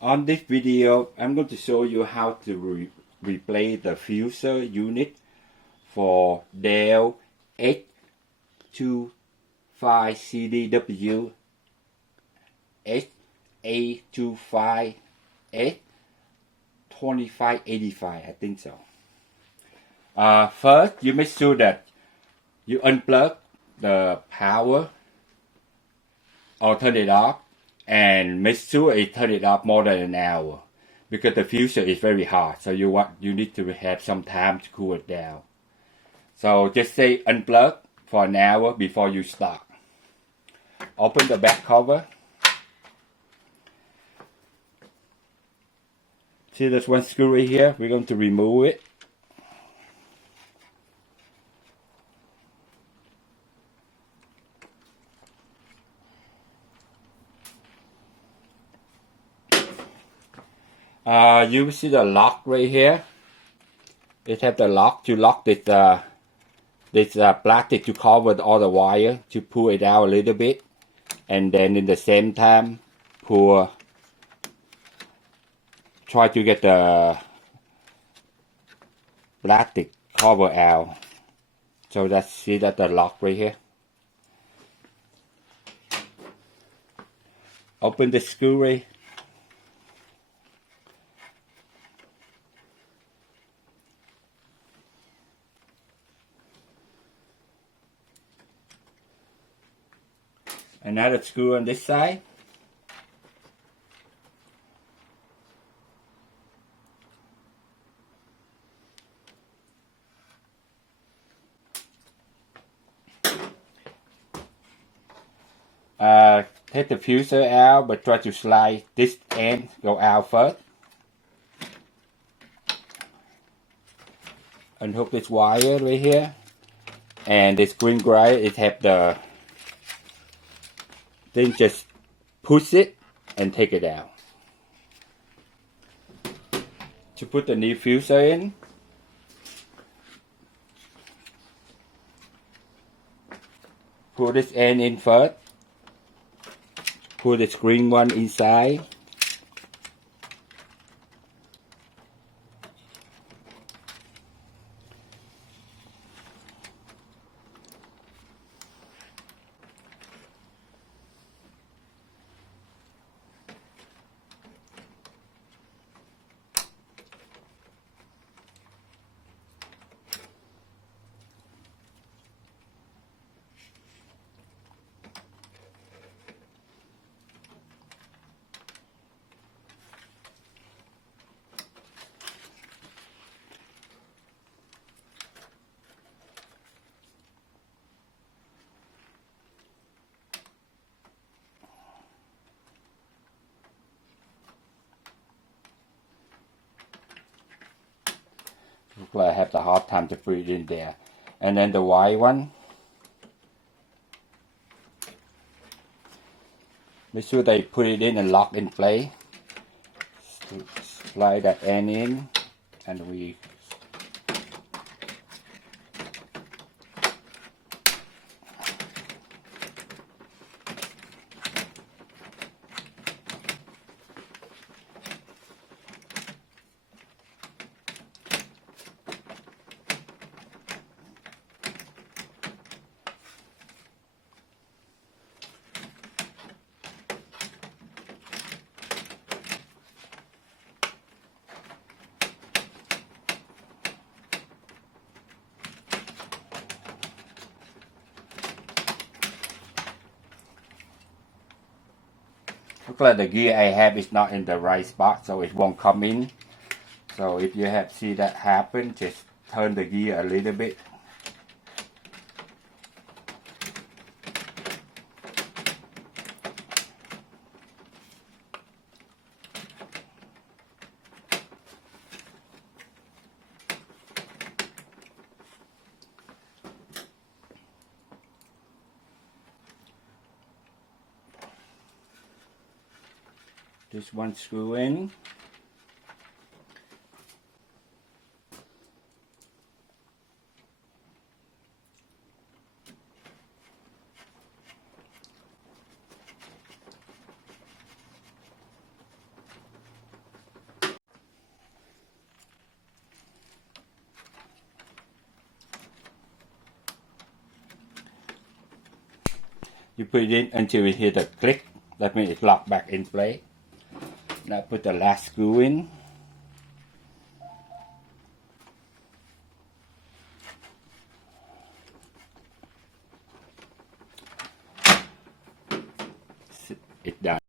On this video, I'm going to show you how to replace the fuser unit for Dell H825cdw H825cdw I think so. First, you make sure that you unplug the power or turn it off, and make sure it turn it off more than an hour, because the fuser is very hot, so you need to have some time to cool it down. So just say unplug for an hour before you start. Open the back cover. See, there's one screw right here. We're going to remove it. You see the lock right here. It has the lock to lock this plastic to cover all the wire, to pull it out a little bit, and then in the same time try to get the plastic cover out. So see that the lock right here. Open the screw right. Another screw on this side. Take the fuser out, but try to slide this end go out first. Unhook this wire right here, and this green wire, it have the thing. Just push it and take it out. To put the new fuser in, pull this end in first. Put this green one inside. Looks like I have the hard time to put it in there. And then the white one, make sure they put it in and lock in place. Slide that end in, and we look like the gear I have is not in the right spot, so it won't come in. So if you have see that happen, just turn the gear a little bit. This one screw in. You put it in until you hear the click. That means it's locked back in place. Now put the last screw in. It's done.